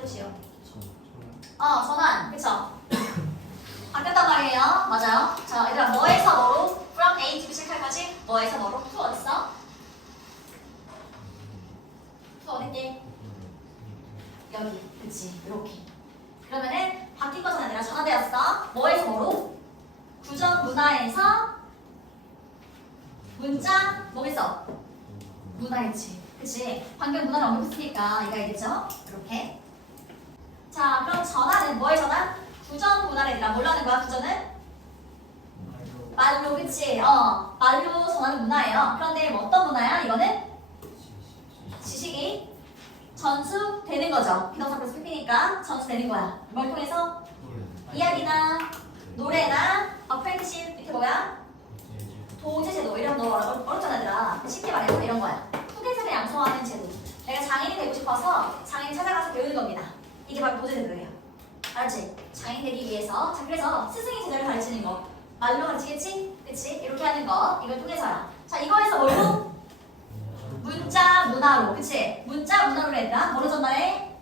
해보시오. 전환. 그쵸? 바뀌었단 말이에요. 맞아요. 자, 얘들아, 뭐에서 뭐로? from A to B 시작할 거지? 뭐에서 뭐로? to 어딨어? to 어딨니? 여기. 그치. 이렇게. 그러면은 바뀐 것은 아니라 전환되었어. 뭐에서 뭐로? 구전 문화에서 문자 뭐겠어? 문화겠지. 그치? 방금 문화를 언급했으니까 이거 알겠죠? 이렇게. 자, 그럼 전환은 뭐의 전환? 구전 문화를 얘들아 뭘로 하는 거야? 구전은? 말로. 그치? 말로 전하는 문화예요. 그런데 뭐 어떤 문화야? 이거는 지식이 전수되는 거죠. 비동사 플러스 PP니까 전수되는 거야. 뭘 통해서? 이야기나 노래나 어프렌티십 밑에 뭐야? 도제제도. 이런 거 어렵잖아 얘들아. 쉽게 말해서 이런 거야. 후계자를 양성하는 제도. 내가 장인이 되고 싶어서 장인 찾아가서 배우는 겁니다. 이게 바로 도제제도예요. 알았지? 장인 되기 위해서. 자, 그래서 스승이 제자를 가르치는 거 말로 가르치겠지? 그치? 이렇게 하는 거 이걸 통해서야. 자, 이거에서 뭘로? 문자 문화로. 그치? 문자 문화로 했다. 뭐로 전달해?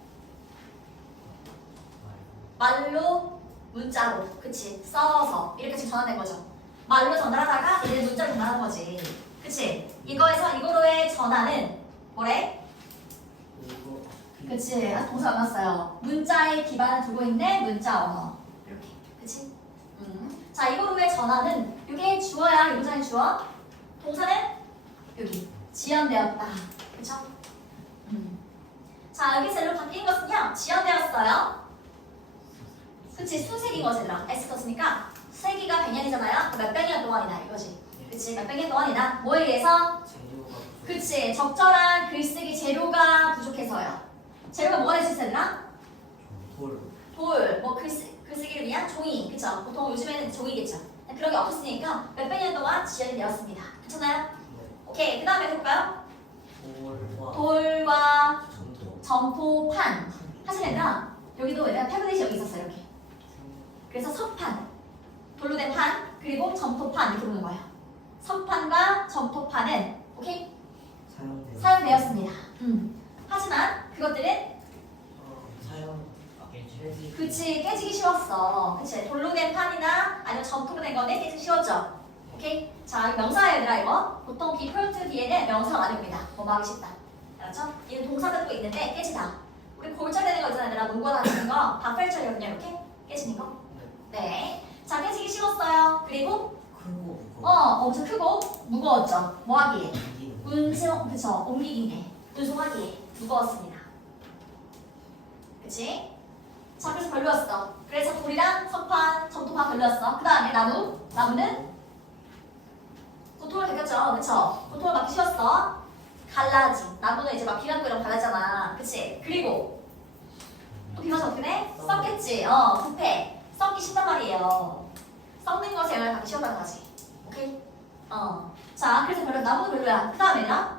말로 문자로. 그치? 써서 이렇게 지금 전환된 거죠. 말로 전달하다가 이제 문자로 전달하는 거지. 그치? 이거로의 전환은 뭐래? 그치? 동사 안 왔어요. 문자에 기반을 두고 있는 문자 언어. 이렇게. 그치? 자, 이거로의 전환은 이게 주어야. 문장의 주어. 동사는 여기. 지연되었다. 그쵸? 자, 여기서 일로 바뀐 것은요. 지연되었어요. 그치? 수색인 거지, 얘들아. S 떴으니까 수색이가 100년이잖아요. 몇백 년 동안이다 이거지. 그치? 몇백 년 동안이다. 뭐에 의해서? 그치? 적절한 글쓰기 재료가 부족해서요. 재료가 뭐가 될 수 있어, 얘들아? 돌. 뭐 글쓰기를 위한 종이. 그쵸? 보통 요즘에는 종이겠죠. 그런 게 없었으니까 몇백 년 동안 지연이 되었습니다. 괜찮아요? 오케이. 그 다음에 해볼까요? 돌과 점포판. 사실 얘들아, 여기도 얘들아 패브릿이 여기 있었어요. 이렇게. 그래서 석판. 돌로 된 판, 그리고 점토판 이렇게 보는 거예요. 석판과 점토판은 오케이? 사용되었습니다. 하지만 그것들은 그치, 깨지기 쉬웠어. 그치, 돌로 된 판이나 아니면 점토로 된 거는 깨지기 쉬웠죠. 오케이? 자, 명사야 얘들아 이거. 보통 be put 뒤에는 명사가 많이 옵니다. 뭐뭐 하기 쉽다. 알았죠? 얘는 동사가 또 있는데 깨지다. 우리 골절되는 거 있잖아 얘들아. 문과 다니는 거. 바펠처리거든요 이렇게. 깨지는 거. 네. 자, 깨지기 쉬웠어요. 그리고 엄청 크고 무거웠죠. 뭐 하기에? 그쵸. 옮기기에. 운송하기에 무거웠습니다. 그치? 자, 그래서 별로였어. 그래서 돌이랑 석판, 점토판 별로였어. 그 다음에 나무는 고토를 베꼈죠. 그쵸? 고토를 막기 쉬웠어. 갈라지. 나무는 이제 막 비가 이런 거 갈라잖아. 그치? 그리고 또 비가 어떻게 돼? 썩겠지. 부패. 썩기 쉽단 말이에요. 썩는 것에 영향을 받기 쉬웠다는 거지. 오케이? 자, 그래서 나무도 별로야. 그 다음에는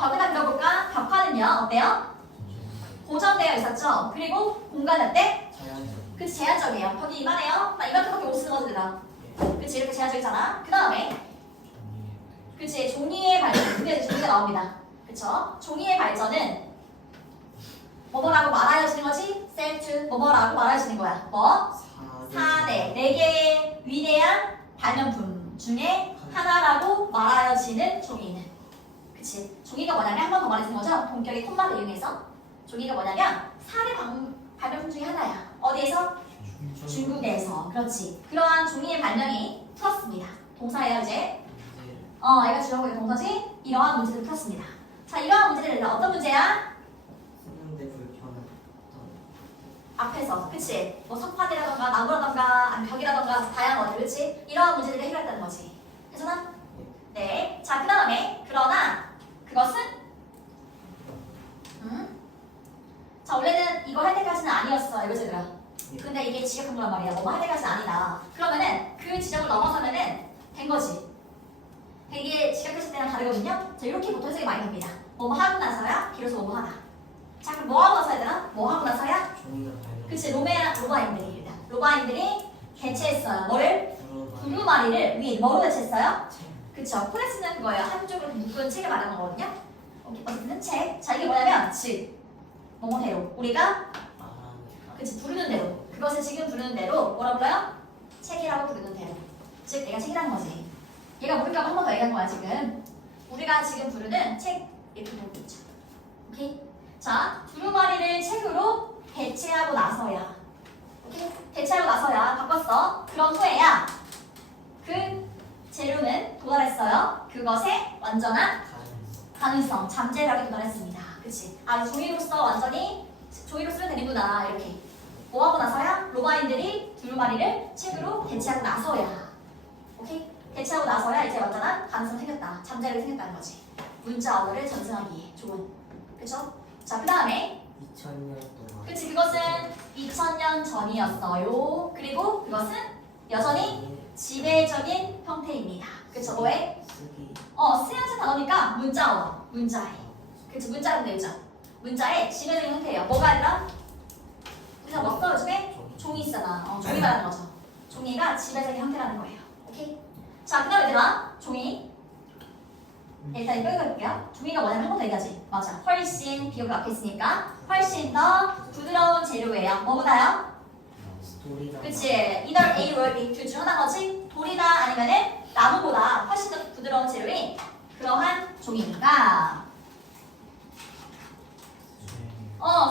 벽에다 그려볼까? 벽화는요, 어때요? 고정되어 있었죠? 그리고 공간 어때? 그치, 제한적이에요. 벽이 이만해요? 나 이만큼밖에 못 쓰는 거지, 내가. 그치, 이렇게 제한적이잖아. 그 다음에 그치, 종이의 발전. 근데 종이가 나옵니다. 그쵸? 종이의 발전은 뭐뭐라고 말하여지는 거지? 셀트 뭐뭐라고 말하여지는 거야. 뭐? 4대 4개의 위대한 발명품 중에 하나라고 말하여지는 종이는. 그치? 종이가 뭐냐면 한 번 더 말해주는 거죠? 동격의 콤마를 이용해서 종이가 뭐냐면 4대 발명품 중에 하나야. 어디에서? 중국에서. 그렇지. 그러한 종이의 발명이 풀었습니다. 동사예요 이제. 얘가 주어고 있는 동사지? 이러한 문제들을 풀었습니다. 자, 이러한 문제들은 어떤 문제야? 앞에서, 그치? 뭐 석판이라던가 나무라던가 아니면 벽이라던가 다양한 것들, 그치? 이러한 문제들을 해결했다는 거지. 괜찮아? 네. 자, 그 다음에 그러나 그것은 자, 원래는 이거 할 때까지는 아니었어. 이거지 얘들아. 근데 이게 지적한 거란 말이야. 뭐 할 때까지는 아니다. 그러면은 그 지적을 넘어서면은 된 거지. 이게 지적했을 때랑 다르거든요. 자, 이렇게 보통 해석이 많이 됩니다. 뭐뭐 하고 나서야 비로소 뭐뭐 하다. 자, 그럼 뭐 하고 나서야 되나? 뭐 하고 나서야? 그치, 로마인들이 개최했어요. 뭐를? 두루마리를 뭐로 개최했어요? 그쵸, 프레스는 그거예요. 한쪽으로 묶은 책을 말하는 거거든요. 어쨌든 책. 자, 이게 뭐냐면 즉 뭐뭐대로 우리가 그치 부르는 대로 그것을 지금 부르는 대로 뭐라 불러요? 책이라고 부르는 대로 즉 내가 책이라는 거지. 얘가 모를까봐 한 번 더 얘기한 거야 지금. 우리가 지금 부르는 책 이렇게 보고 있죠. 오케이? 자 두루마리를 책으로 대체하고 나서야 오케이? 대체하고 나서야 바꿨어. 그런 후에야 그 재료는 도달했어요. 그것의 완전한 가능성, 잠재력에 도달했습니다. 그치? 아, 종이로서 완전히 종이로 쓰면 되는구나. 이렇게. 뭐 하고 나서야? 로마인들이 두루마리를 책으로 대체하고 나서야. 오케이? 대체하고 나서야 이제 완전한 가능성 생겼다. 잠재력이 생겼다는 거지. 문자 언어를 전승하기에 좋은. 그쵸? 자, 그 다음에 2000년 동안. 그치? 그것은 2000년 전이었어요. 그리고 그것은 여전히 지배적인 형태입니다. 그쵸? 뭐에? 쓰기. 쓰여진 단어니까 문자 언어. 문자에. 그치? 문자는 되죠. 문자의 지배적인 형태예요. 뭐가 아니라 우리가 뭐 써? 요즘에? 종이 있잖아. 종이 말하는 거죠. 종이가 지배적인 형태라는 거예요. 오케이? 자, 그 다음에 얘들아, 종이. 일단 이거 읽어볼게요. 종이가 뭐냐면 한 번 더 얘기하지. 맞아. 훨씬, 비교가 앞에 있으니까 훨씬 더 부드러운 재료예요. 뭐보다요? 돌이랑. 그치. either A or B 둘 중 하나인 거지. 돌이다 아니면은 나무보다 훨씬 더 부드러운 재료인 그러한 종이니까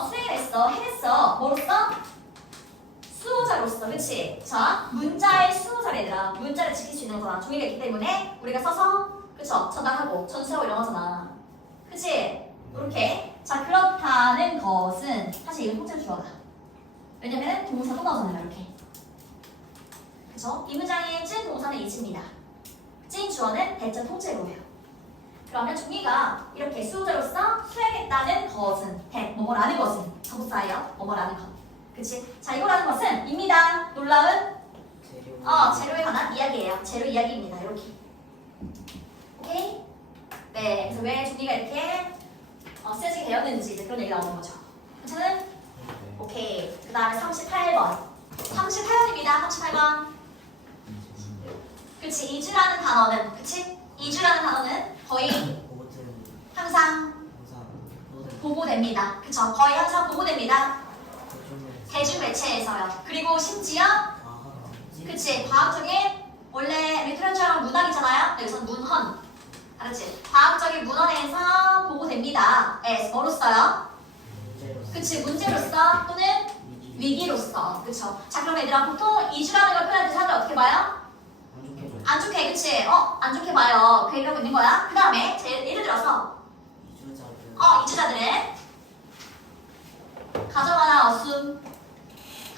수행을 했어. 해냈어. 뭐로써? 수호자로서. 그치? 자, 문자의 수호자래 얘들아. 문자를 지킬 수 있는 거잖아. 종이가 있기 때문에 우리가 써서 그쵸? 전달하고 전수하고 이런 거잖아. 그치? 이렇게. 자, 그렇다는 것은 사실 이건 통째로 주어다. 왜냐면 동사 또 나오잖아요. 이렇게. 그쵸? 이 문장의 찐 동사는 is입니다. 찐 주어는 대자 통째로예요. 그러면 종이가 이렇게 수호자로서 수행했다는 것은 뭐뭐라는 것은 접속사예요. 뭐뭐라는 것. 그치? 자, 이거라는 것은 입니다. 놀라운 재료에 관한 이야기예요. 재료 이야기입니다. 이렇게. 오케이? 네. 그래서 왜 종이가 이렇게 쓰여지게 되었는지 이제 그런 얘기가 나오는 거죠. 괜찮은? 오케이. 그 다음에 38번. 38번입니다. 38번. 그치? 이주라는 단어는 그치? 이주라는 단어는 거의 항상 보고됩니다. 그쵸? 거의 항상 보고됩니다. 대중매체에서요. 그리고 심지어 그치? 과학적인 원래 리터처럼 문학이잖아요. 여기서는 문헌. 알았지? 과학적인 문헌에서 보고됩니다. 뭐로써요? 그치? 문제로서 또는 위기로서. 그쵸? 자, 그럼 얘들아 보통 이주라는 걸 표현할 때 사람들 어떻게 봐요? 안 좋게, 그치? 안 좋게 봐요. 그 얘기하고 있는 거야. 그 다음에 예를 들어서 이주자들은 가정하다 어순,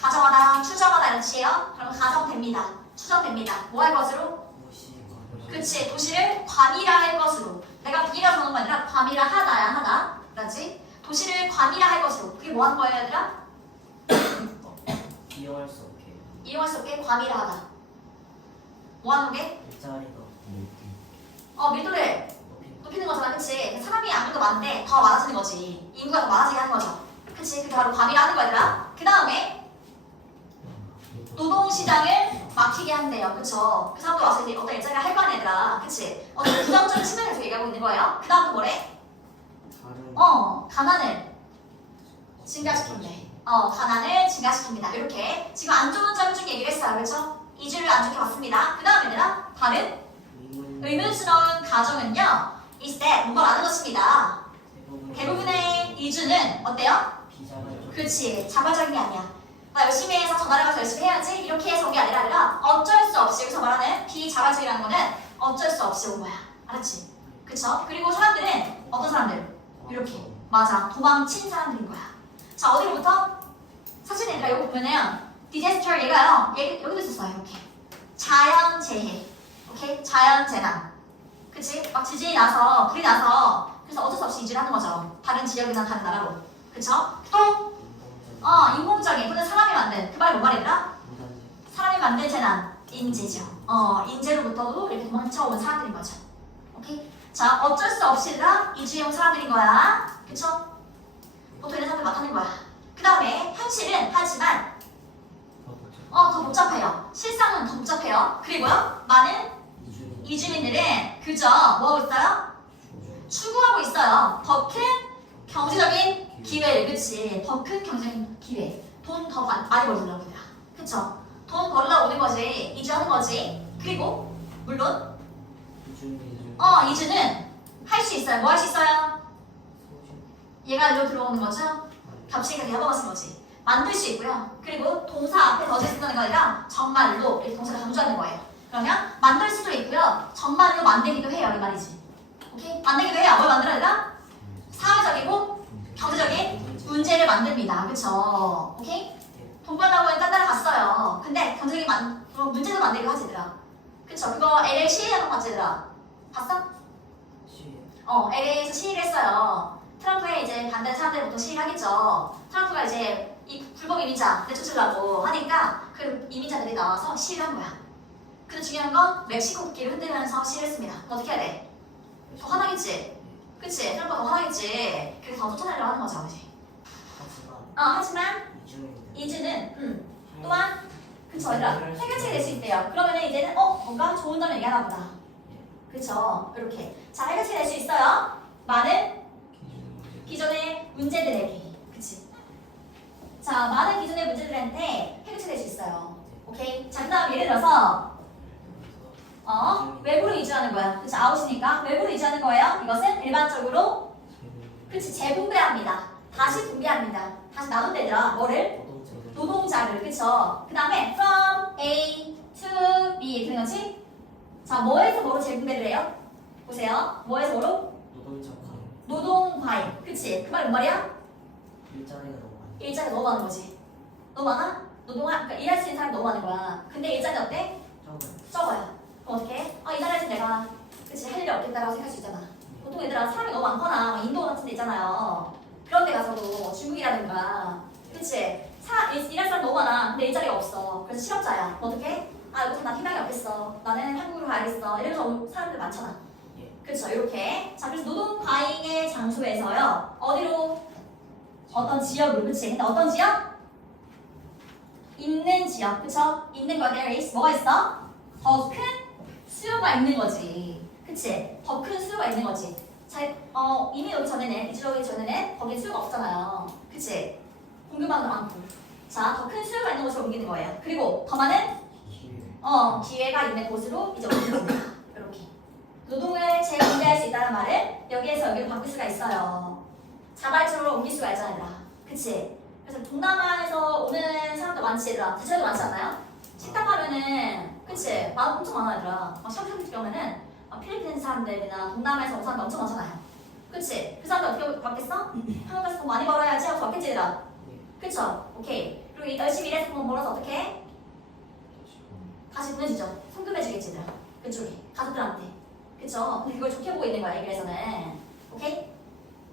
가정하다, 추정하다 이런 뜻이에요. 그러면 가정됩니다. 추정됩니다. 뭐 할 것으로? 그치? 도시를 과밀화할 것으로. 내가 비라서 하는 거 아니라 과밀화하다야 하다. 그렇지? 도시를 과밀화할 것으로. 그게 뭐 하는 거예요, 얘들아? 이용할 수 없게. 이용할 수 없게 과밀화하다. 뭐 하는 게? 일자리가 밀도를 높이는 거잖아, 그치? 사람이 아무도 많은데 더 많아지는 거지. 인구가 더 많아지게 하는 거죠. 그치? 그게 바로 과밀화하는 거야, 얘들아. 그 다음에 노동시장을 막히게 한대요, 그쵸? 그 사람도 와서 이제 어떤 일자리를 할 거 아니야, 얘들아. 그치? 어떤 부정적인 측면에서 얘기하고 있는 거예요. 그 다음에 뭐래? 가난을 증가시킨대. 가난을 증가시킵니다. 이렇게 지금 안 좋은 점 중 얘기를 했어요, 그쵸? 이주를 안 좋게 봤습니다. 그 다음에 얘들아, 다른 의문스러운 가정은요, is that 뭐라는 것입니다. 대부분의 이주는 어때요? 그치, 자발적인 게 아니야. 나 열심히 해서 전화를 가서 열심히 해야지 이렇게 해서 온 게 아니라 어쩔 수 없이 여기서 말하는 비자발적이라는 거는 어쩔 수 없이 온 거야. 알았지? 그쵸? 그리고 사람들은 어떤 사람들? 이렇게 맞아, 도망친 사람들인 거야. 자, 어디로부터? 사실 얘들아 여기 보면은 디제스터 얘가요, 여기도 있었어요. 이렇게 자연재해, 오케이? 자연재난. 그치? 막 지진이 나서 불이 나서 그래서 어쩔 수 없이 이주를 하는 거죠. 다른 지역이나 다른 나라로. 그쵸? 또 인공적인 또는 사람이 만든 그 말이 뭐 말이더라? 사람이 만든 재난, 인재죠. 인재로부터도 이렇게 도망쳐온 사람들인 거죠. 오케이? 자, 어쩔 수 없이라 이주해온 사람들인 거야. 그쵸? 보통 이런 사람들 맡아낸 거야. 그 다음에 현실은 하지만 더 복잡해요. 실상은 더 복잡해요. 그리고요, 많은 이주민들은 그저 뭐 하고 있어요? 추구하고 있어요. 더 큰 경제적인 기회를, 그치? 더 큰 경제적인 기회. 돈 더 많이 벌려고 그래. 그쵸? 돈 벌러 오는 거지. 이주하는 거지. 그리고 물론 이주는 할 수 있어요. 뭐 할 수 있어요? 얘가 일로 들어오는 거죠? 겹치니까 대화가 쓴 거지. 만들 수 있고요. 그리고 동사 앞에 더져 쓴다는 거 아니라 정말로 이렇게 동사를 강조하는 거예요. 그러면 만들 수도 있고요. 정말로 만들기도 해요. 이 말이지. 오케이? 만들기도 해요. 뭘 만들어야 되나? 사회적이고 경제적인 문제를 만듭니다. 그쵸? 오케이? 돈 벌라고 일단 따라갔어요. 근데 경제적인 문제도 만들기도 하지 얘들아. 그쵸? 그거 LA 시위하는 거 봤지 얘들아? 봤어? LA에서 시위를 했어요. 트럼프에 이제 반대하는 사람들이 보통 시위를 하겠죠. 트럼프가 이제 이 불법 이민자 내쫓으려고 하니까 그 이민자들이 나와서 시위를 한 거야. 근데 중요한 건 멕시코 국기를 흔들면서 시위를 했습니다. 그럼 어떻게 해야 돼? 더 화나겠지? 그치? 트럼프가 더 화나겠지? 그래서 더 쫓아내려고 하는 거죠, 그치? 하지만 이주는 또한 그쵸, 얘들아 해결책이 될 수 있대요. 그러면은 이제는 뭔가 좋은 점을 얘기하나 보다. 그쵸? 이렇게 자, 해결책이 될 수 있어요. 많은 기존의 문제들에게. 그치? 자, 많은 기존의 문제들한테 해결책이 될 수 있어요. 오케이? 자, 그 다음 예를 들어서 외부로 이주하는 거야. 그치? 아웃이니까 외부로 이주하는 거예요. 이것은 일반적으로 그치? 재분배합니다. 다시 분배합니다. 다시 나눈대더라. 뭐를? 노동자를. 그쵸? 그 다음에 from A to B 이렇게 되는 거지? 자, 뭐에서 뭐로 재분배를 해요? 보세요. 뭐에서 뭐로? 노동과잉. 그치? 그 말은 뭔 말이야? 일자리가 너무 많은 거지. 너무 많아? 그러니까 일할 수 있는 사람이 너무 많은 거야. 근데 일자리 어때? 적어요. 그럼 어떡해? 이 나라에서 내가 그치? 할 일이 없겠다라고 생각할 수 있잖아. 보통 얘들아 사람이 너무 많거나 막 인도 같은 데 있잖아요. 그런 데 가서도 중국이라든가 그치? 일할 사람 너무 많아. 근데 일자리가 없어. 그래서 실업자야. 어떡해? 여기서 나 희망이 없겠어. 나는 한국으로 가야겠어. 이러면서 온 사람들 많잖아. 그렇죠. 이렇게. 자, 그래서 노동 과잉의 장소에서요. 어디로? 어떤 지역으로. 그치? 근데 어떤 지역? 있는 지역. 그쵸? 있는 거 there is. 뭐가 있어? 더 큰 수요가 있는 거지. 그치? 더 큰 수요가 있는 거지. 자, 이미 여기 전에는, 이주로기 전에는 거기에 수요가 없잖아요. 그치? 공급망도 많고. 자, 더 큰 수요가 있는 곳으로 옮기는 거예요. 그리고 더 많은 기회가 있는 곳으로 이제 옮기는 겁니다. 이렇게. 노동을 재분배할 수 있다는 말은 여기에서 여기로 바꿀 수가 있어요. 자발적으로 옮길 수가 있잖아, 얘들아. 그치? 그래서 동남아에서 오는 사람도 많지, 얘들아. 대체도 많지 않나요? 식당 가면은, 그치? 엄청 많아, 얘들아. 샤브샤브 가면은 필리핀 사람들이나 동남아에서 온 사람들 엄청 많잖아요. 그치? 그 사람들 어떻게 받겠어? 한국 가서 돈 많이 벌어야지 하고 받겠지, 얘들아. 그쵸? 오케이. 그리고 열심히 일해서 돈 벌어서 어떻게 해? 다시 보내주죠. 송금해주겠지, 얘들아. 그쪽에. 가족들한테. 그쵸? 근데 그걸 좋게 보고 있는 거야, 그래서는. 오케이?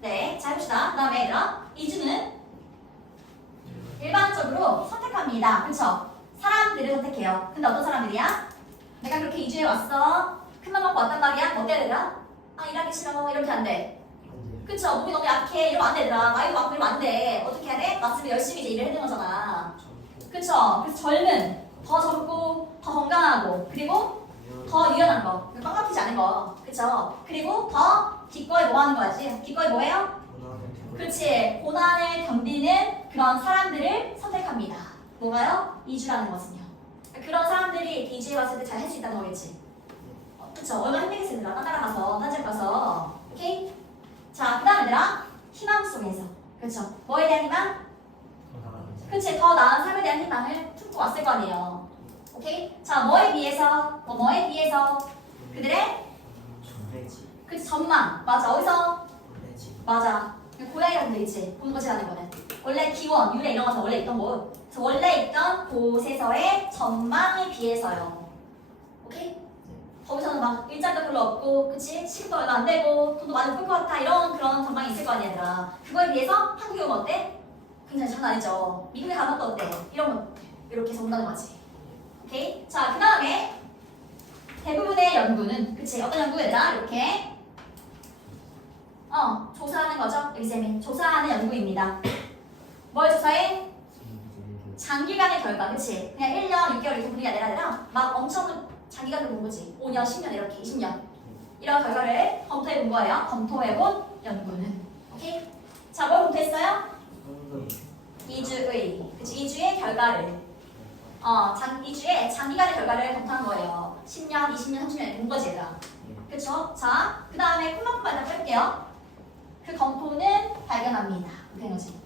네. 자, 해봅시다. 그 다음에 얘들아. 이주는 일반적으로 선택합니다. 그쵸? 사람들을 선택해요. 근데 어떤 사람들이야? 내가 그렇게 이주해 왔어. 큰맘 먹고 왔단 말이야. 어때, 얘들아? 일하기 싫어. 이렇게 안 돼. 그쵸? 몸이 너무 약해. 이러면 안 돼, 얘들아. 나이도 많고 이러면 안 돼. 어떻게 해야 돼? 맞으면 열심히 이제 일을 해야 되는 거잖아. 그쵸? 그래서 젊은, 더 젊고, 더 건강하고, 그리고 더 유연한 거. 빵 막히지 않은 거. 그쵸? 그리고 더 기꺼이 뭐 하는 거지? 기꺼이 뭐예요? 그렇지. 고난을 견디는 그런 사람들을 선택합니다. 뭐가요? 이주라는 것은요. 그런 사람들이 이주해 왔을 때 잘 할 수 있다는 거겠지. 그쵸? 얼마나 힘들겠습니까? 딴 나라 가서, 딴 집 가서. 오케이? 자, 그 다음 얘들아. 희망 속에서. 그쵸? 뭐에 대한 희망? 그치? 더 나은 삶에 대한 희망을 품고 왔을 거 아니에요. 오케이? 자, 뭐에 비해서? 뭐에 비해서? 그들의? 그치, 전망. 맞아. 어디서? 맞아. 고양이 같은 데 있지. 보는 것이라는 거는. 원래 기원, 유래 이런 것은 원래 있던 곳. 그래서 원래 있던 곳에서의 전망에 비해서요. 오케이? 거기서는 막 일자리도 별로 없고, 그치? 시급도 얼마 안 되고, 돈도 많이 벌 것 같아. 이런 그런 전망이 있을 거 아니야, 얘들아. 그거에 비해서 한국에 오면 어때? 굉장히 장난 아니죠. 미국에 가면 또 어때? 이런 거 이렇게 해서 온다는 거지. 오케이? 자, 그 다음에 대부분의 연구는, 그치? 어떤 연구, 얘들아? 이렇게. 조사하는 거죠. examine. 조사하는 연구입니다. 뭘 조사해? 장기간의 결과, 그치? 그냥 1년, 6개월 이렇게 분위기가 아니라 막 엄청 장기간을 본 거지. 5년, 10년 이렇게, 20년. 이런 결과를 검토해 본 거예요. 검토해 본 연구는. 오케이? 자, 뭘 공부했어요? 현금. 이주의. 그치, 이주의 결과를. 이주의 장기간의 결과를 검토한 거예요. 10년, 20년, 30년 본 거지, 얘들아. 그쵸? 자, 그 다음에 콤마콤마 일단 뺄게요. 그 검토는 발견합니다. 이렇게 된 거지.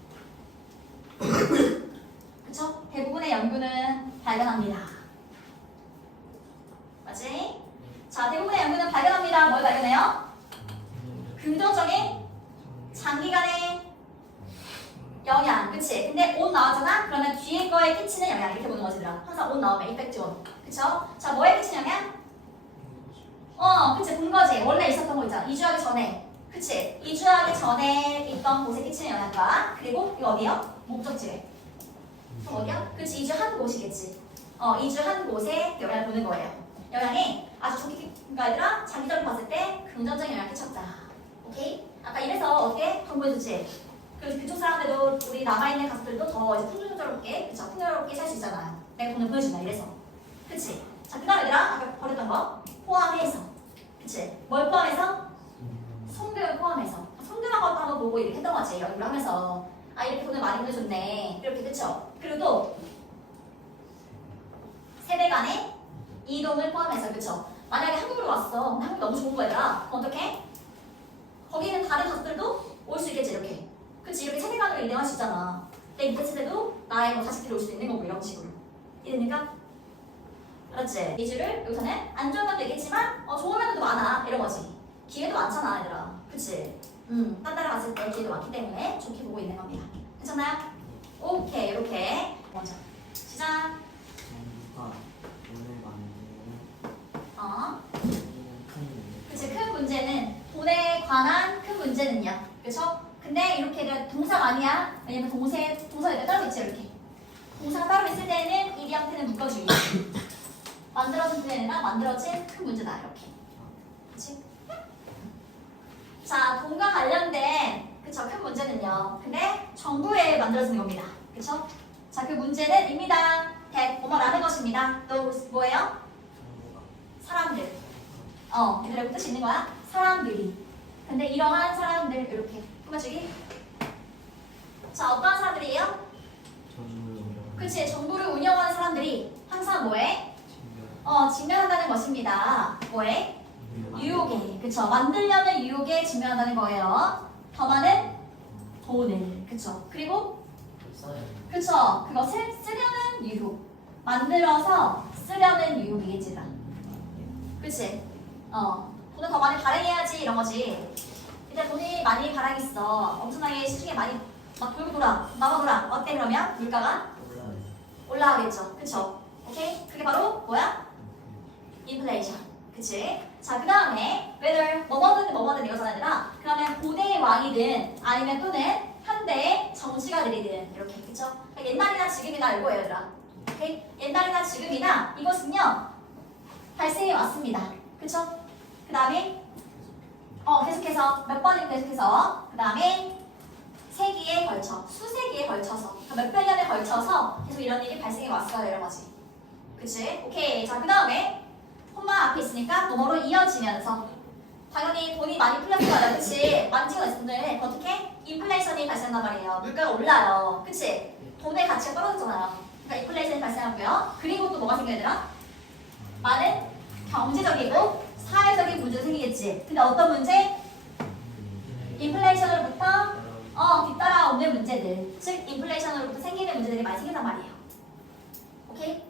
그쵸? 대부분의 연구는 발견합니다. 맞지? 자, 대부분의 연구는 발견합니다. 뭘 발견해요? 긍정적인 장기간의 영향. 그치? 근데 온 나왔잖아? 그러면 뒤에 거에 끼치는 영향. 이렇게 보는 거지, 얘들아. 항상 온 나오면 이펙트 온. 그쵸? 자, 뭐에 끼치는 영향? 그치, 본 거지. 원래 있었던 거 있잖아. 이주하기 전에. 그치? 이주하기 전에 있던 곳에 끼치는 영향과, 그리고 이거 어디요? 목적지. 어디야? 그치, 이주한 곳이겠지. 이주한 곳에 영향을 보는 거예요. 영향이 아주 좋게, 그러니까 얘들아, 장기적으로 봤을 때 긍정적인 영향을 끼쳤다. 오케이? 아까 이래서 어떻게 공부해주지? 그쪽 사람들도, 우리 남아있는 가족들도 더 이제 풍요롭게, 그쵸? 풍요롭게 살 수 있잖아요. 내가 돈을 보여준다, 이래서. 그치? 자, 그 다음 얘들아, 아까 버렸던 거. 포함해서. 그치? 뭘 포함해서? 송금을 포함해서. 송금한 것도 한번 보고 이렇게 했던 거지. 연구를 하면서. 아, 이렇게 돈을 많이 보내줬네. 이렇게, 그쵸? 그리고 또, 세대 간의 이동을 포함해서, 그쵸? 만약에 한국으로 왔어. 근데 한국이 너무 좋은 거야. 그럼 어떡해? 거기 있는 다른 가족들도 올 수 있겠지, 이렇게. 그치? 이렇게 세대 간으로 이동할 수 있잖아. 내 밑에 세대도 나의 뭐 자식들이 올 수도 있는 거고, 이런 식으로. 이해됩니까? 알았지? 이주를 여기서는 안 좋은 면도 있겠지만 좋은 면도 많아 이런 거지. 기회도 많잖아 얘들아. 그치? 딴 나라 갔을 때 기회도 많기 때문에 좋게 보고 있는 겁니다. 괜찮나요? 오케이 이렇게 먼저 시작. 정부가 돈을 만드는 어 큰 문제. 그치 큰 문제는 돈에 관한 큰 문제는요. 그쵸? 근데 이렇게 동사가 아니야. 왜냐면 동사 여기 따로 있지 이렇게. 동사가 따로 있을 때는 이 형태는 묶어주기. 만들어진 문제나 만들어진 큰 문제다 이렇게. 그렇지? 자, 돈과 관련된 그쵸 큰 문제는요. 근데 정부에 만들어지는 겁니다. 그쵸? 자, 그 문제는 입니다. 뭐라는 것입니다. 또 뭐예요? 정부가 사람들. 얘들하고 뜻이 있는 거야? 사람들이. 근데 이러한 사람들 이렇게 품어주기. 자, 어떠한 사람들이에요? 정부를 운영. 그치? 정부를 운영하는 사람들이 항상 뭐해? 직면한다는 것입니다. 뭐에? 유혹에. 그쵸? 만들려는 유혹에 직면한다는 거예요. 더 많은 돈을. 그쵸? 그리고 써요. 그쵸? 그것을 쓰려는 유혹. 만들어서 쓰려는 유혹이겠지. 그치? 돈을 더 많이 발행해야지 이런 거지. 근데 돈이 많이 발행했어. 엄청나게 시중에 많이 막 돌고 돌아. 나가 돌아. 어때 그러면? 물가가? 올라요. 올라가겠죠. 그쵸? 오케이? 그게 바로 뭐야? 인플레이션. 그치? 자, 그 다음에 whether 뭐뭐든 이거잖아 얘들아. 그러면 고대의 왕이든 아니면 또는 현대의 정치가들이든 이렇게. 그쵸? 그러니까 옛날이나 지금이나 이거예요 얘들아. 오케이? 옛날이나 지금이나 이것은요 발생해 왔습니다. 그쵸? 그 다음에 계속해서 몇 번을 계속해서 그 다음에 세기에 걸쳐 수세기에 걸쳐서 그러니까 몇백 년에 걸쳐서 계속 이런 일이 발생해 왔어요 이런 거지. 그치? 오케이. 자, 그 다음에 콤마 앞에 있으니까 뭐뭐로 이어지면서 당연히 돈이 많이 풀렸을 거야. 그치? 만지고 있을 때 어떻게? 인플레이션이 발생한단 말이에요. 물가가 올라요. 그치? 돈의 가치가 떨어졌잖아요. 그러니까 인플레이션이 발생하고요. 그리고 또 뭐가 생겨야 되나? 많은 경제적이고 사회적인 문제가 생기겠지. 근데 어떤 문제? 인플레이션으로부터 뒤따라오는 문제들. 즉 인플레이션으로부터 생기는 문제들이 많이 생긴단 말이에요. 오케이?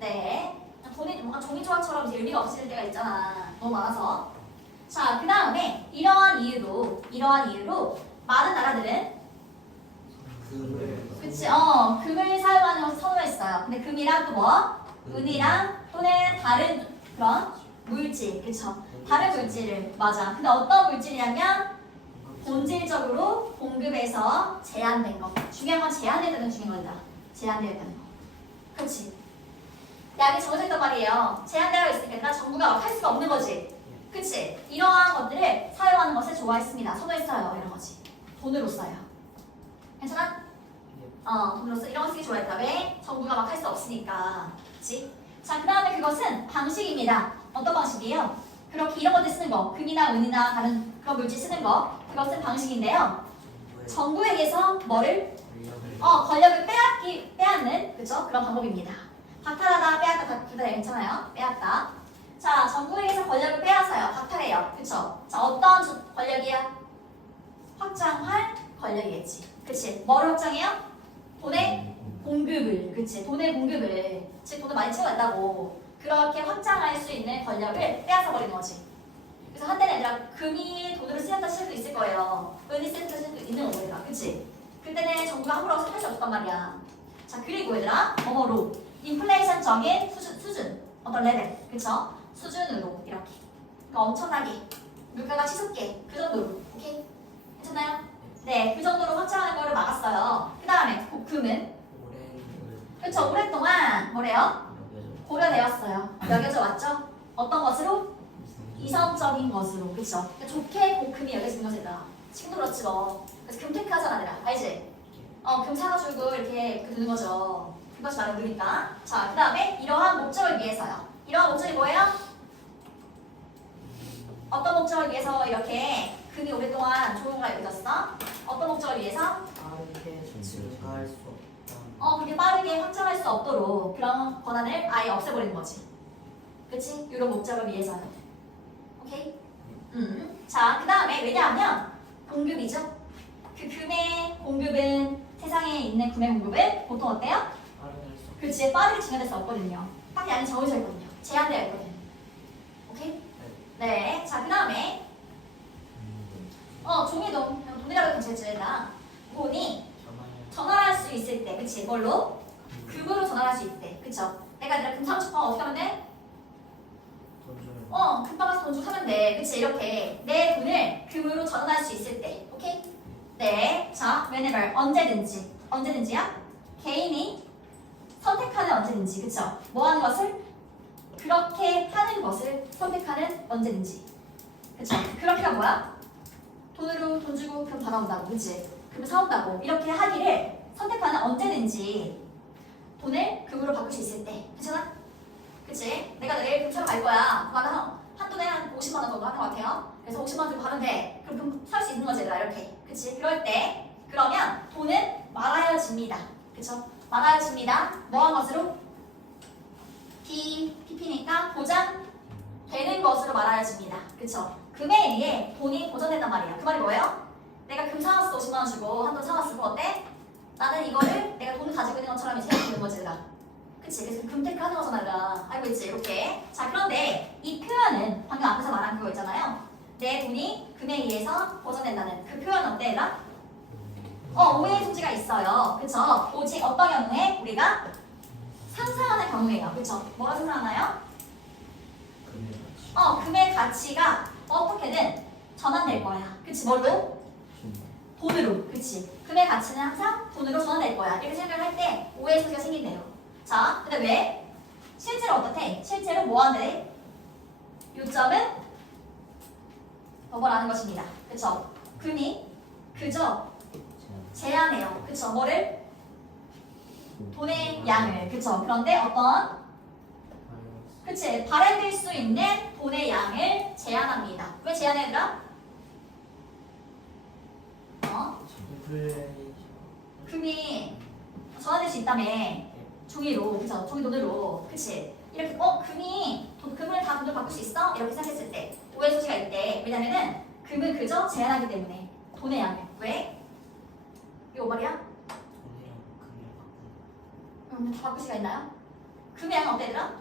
네. 돈이 뭔가 종이 조각처럼 이제 의미가 없어질 때가 있잖아. 너무 많아서. 자, 그 다음에 이러한 이유로 많은 나라들은 금을. 그치? 금을 사용하는 것을 선호했어요. 근데 금이랑 또 뭐? 은이랑 또는 다른 그런 물질, 그쵸? 다른 물질을 맞아. 근데 어떤 물질이냐면 본질적으로 공급에서 제한된 거. 중요한 건 제한되는 중요한 거다. 제한되었다는 거. 그렇지? 약이 정해져 있단 말이에요. 제한되어 있으니까 정부가 막 할 수가 없는 거지. 그치? 이러한 것들을 사용하는 것을 좋아했습니다. 선호했어요. 이런 거지. 돈으로 써요. 괜찮아? 돈으로서 이런 거 쓰기 좋아했다. 왜? 정부가 막 할 수 없으니까. 그치? 자, 그 다음에 그것은 방식입니다. 어떤 방식이에요? 그렇게 이런 것들 쓰는 거. 금이나 은이나 다른 그런 물질 쓰는 거. 그것은 방식인데요. 정부에게서 뭐를? 권력을 권력을 빼앗는 그쵸? 그런 방법입니다. 박탈하다, 빼앗다 둘 다 괜찮아요. 빼앗다. 자, 정부에게서 권력을 빼앗아요. 박탈해요. 그쵸? 자, 어떤 권력이야? 확장할 권력이겠지. 그치? 뭘 확장해요? 돈의 공급을. 그치? 돈의 공급을. 즉, 돈을 많이 채워낸다고. 그렇게 확장할 수 있는 권력을 빼앗아 버리는 거지. 그래서 한때는 얘들아 금이 돈으로 쓰였다 실 수도 있을 거예요. 은이 쓰였다 실 수도 있는 거고 얘들아. 그치? 그때는 정부가 함부로 할 수 없단 말이야. 자, 그리고 얘들아 뭐뭐로 인플레이션적인 수준 어떤 레벨. 그쵸? 수준으로 이렇게. 그러니까 엄청나게 물가가 치솟게 그 정도로. 오케이? 괜찮나요? 네, 그 정도로 확장하는 거를 막았어요. 그 다음에 금은 그쵸? 오랫동안 뭐래요? 고려되었어요. 여겨져 왔죠? 어떤 것으로? 이성적인 것으로. 그쵸? 그러니까 좋게 금이 여겨지는 것이다. 지금도 그렇지 뭐. 그래서 금테크 하잖아 얘들아. 알지? 금 사가지고 이렇게 두는 거죠. 그것이 많이 모르니까. 자, 그 다음에 이러한 목적을 위해서요. 이러한 목적이 뭐예요? 어떤 목적을 위해서 이렇게 금이 오랫동안 좋은 걸 여겨졌어? 어떤 목적을 위해서? 빠르게 증가할 수 없다. 그렇게 빠르게 확장할 수 없도록 그런 권한을 아예 없애버리는 거지. 그치? 이런 목적을 위해서요. 오케이? 자, 그 다음에 왜냐하면 공급이죠. 그 금의 공급은 세상에 있는 금의 공급은 보통 어때요? 빠르게 할 수 없다. 그치? 빠르게 증가될 수 없거든요. 딱 양이 정해져 있거든요. 제한되어 있거든요. 오케이? 네. 자, 그 다음에 종이동. 돈이라고 괜찮지나 돈이 전환할 수 있을 때. 그치? 뭘로? 금으로 전환할 수 있을 때. 그쵸? 내가 금 사고 싶어. 어떻게 하면 돼? 금방 가서 돈 주고 사면 돼. 그치? 이렇게 내 돈을 금으로 전환할 수 있을 때. 오케이? 네. 자, whenever. 언제든지. 언제든지야? 개인이 선택하는 언제든지. 그쵸? 뭐 하는 것을? 그렇게 하는 것을 선택하는 언제든지. 그쵸? 그렇게가 뭐야? 돈으로 돈 주고 금 받아온다고. 그치? 금을 사온다고. 이렇게 하기를 선택하는 언제든지 돈을 금으로 바꿀 수 있을 때. 괜찮아? 그치? 내가 내일 금 사러 갈 거야. 그럼 한돈에 한 50만 원 정도 하는 것 같아요. 그래서 50만 원 들고 가는데 그럼 금 살 수 있는 거지 얘들아. 이렇게. 그치? 그럴 때 그러면 돈은 말아야집니다. 그쵸? 말아야집니다. 뭐한 것으로? PP니까 보장되는 것으로 말아야집니다. 그쵸? 금에 의해 돈이 보전된단 말이야. 그 말이 뭐예요? 내가 금 사왔어. 50만 원 주고 한돈 사왔어. 그럼 어때? 나는 이거를 내가 돈을 가지고 있는 것처럼 이제 생각되는 거지 얘들아. 그치? 그래서 금테크 하는 거잖아 얘들아. 알고 있지? 이렇게. 자, 그런데 이 표현은 방금 앞에서 말한 그거 있잖아요. 내 돈이 금에 의해서 보전된다는 그 표현은 어때 얘들아? 오해의 소지가 있어요. 그쵸? 오직 어떤 경우에 우리가 상상하는 경우에요. 그쵸? 뭐가 상상하나요? 금의 가치가 어떻게든 전환될 거야. 그치? 뭘로? 돈으로. 그치? 금의 가치는 항상 돈으로 전환될 거야. 이렇게 생각을 할 때 오해의 소지가 생긴대요. 자, 근데 왜? 실제로 어떻대? 실제로 뭐 하는데? 요점은 뭐라는 것입니다. 그쵸? 금이 그저 제한해요. 그쵸? 뭐를? 돈의 양을. 그쵸? 그런데 어떤? 그치? 발행될 수 있는 돈의 양을 제한합니다. 왜 제한해 얘들아? 금이 전환될 수 있다며. 종이로. 그쵸? 종이 돈으로. 그치? 이렇게 금이 금을 다 돈으로 바꿀 수 있어? 이렇게 생각했을 때 오해 소지가 있대. 왜냐면은 금은 그저 제한하기 때문에 돈의 양을. 왜? 이거 말이야? 다 바꿀 수가 있나요? 금의 양은 어때 얘들아?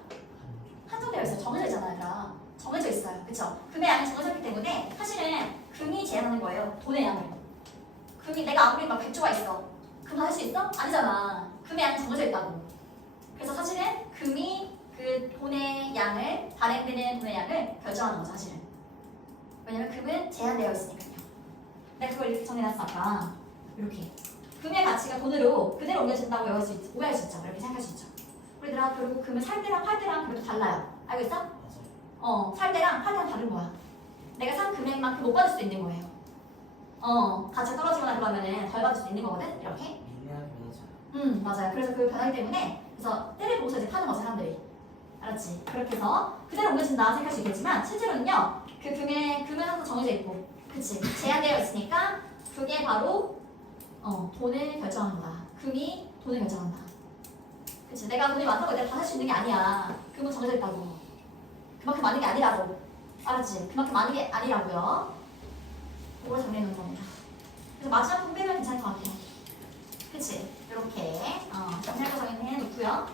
한정되어 있어요. 정해져 있잖아요 얘들아. 정해져 있어요. 그쵸? 금의 양이 정해져 있기 때문에 사실은 금이 제한하는 거예요. 돈의 양을. 금이 내가 아무리 막 100조가 있어. 금 다 할 수 있어? 아니잖아. 금의 양이 정해져 있다고. 그래서 사실은 금이 그 돈의 양을, 발행되는 돈의 양을 결정하는 거죠 사실은. 왜냐면 금은 제한되어 있으니까요. 내가 그걸 이렇게 정해놨어 아까. 이렇게. 금의 가치가 돈으로 그대로 옮겨진다고 오해할 수 있죠. 이렇게 생각할 수 있죠. 우리들아 결국 금을 살 때랑 팔 때랑 그래도 달라요. 알고 있어? 살 때랑 팔 때랑 다른 거야. 내가 산 금액만큼 못 받을 수도 있는 거예요. 가치가 떨어지거나 그러면은 덜 받을 수 있는 거거든. 이렇게. 맞아요. 그래서 그 변하기 때문에 그래서 때를 보고서 이제 파는 거죠 사람들이. 알았지? 그렇게 해서 그대로 옮겨진다 생각할 수 있겠지만 실제로는요 그 금은 항상 정해져 있고, 그치? 제한되어 있으니까 그게 바로 돈을 결정하는 거야. 금이 돈을 결정한다. 그치? 내가 돈이 많다고 내가 다 살 수 있는 게 아니야. 금은 정해져 있다고. 그만큼 많은 게 아니라고. 알았지? 그만큼 많은 게 아니라고요. 그걸 정리해놓는 겁니다. 그래서 마지막 분 빼면 괜찮을 것 같아요. 그치? 이렇게 정리할 거 정리해 놓고요.